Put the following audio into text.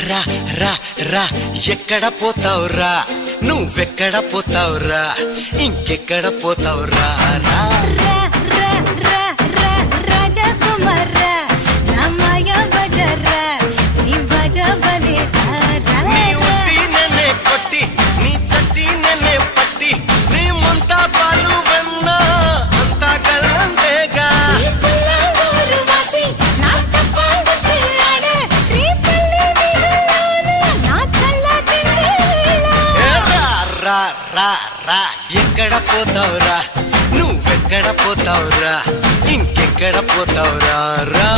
రా రా రా ఎక్కడ పోతావురా నువ్వెక్కడ పోతావురా ఇంకెక్కడ పోతావురా రా రాజకుమారా రామాయ బజరా నీ బజబలే నీ ఉట్టి నన్నే కొట్టి నీ చట్టి నన్నే పట్టి నీ ముంతా పాలు వెన్న అంతా గల్లంతేగా రా రా రా ఎక్కడ పోతావురా నువ్వెక్కడ పోతావురా ఇంకెక్కడ పోతావురా రా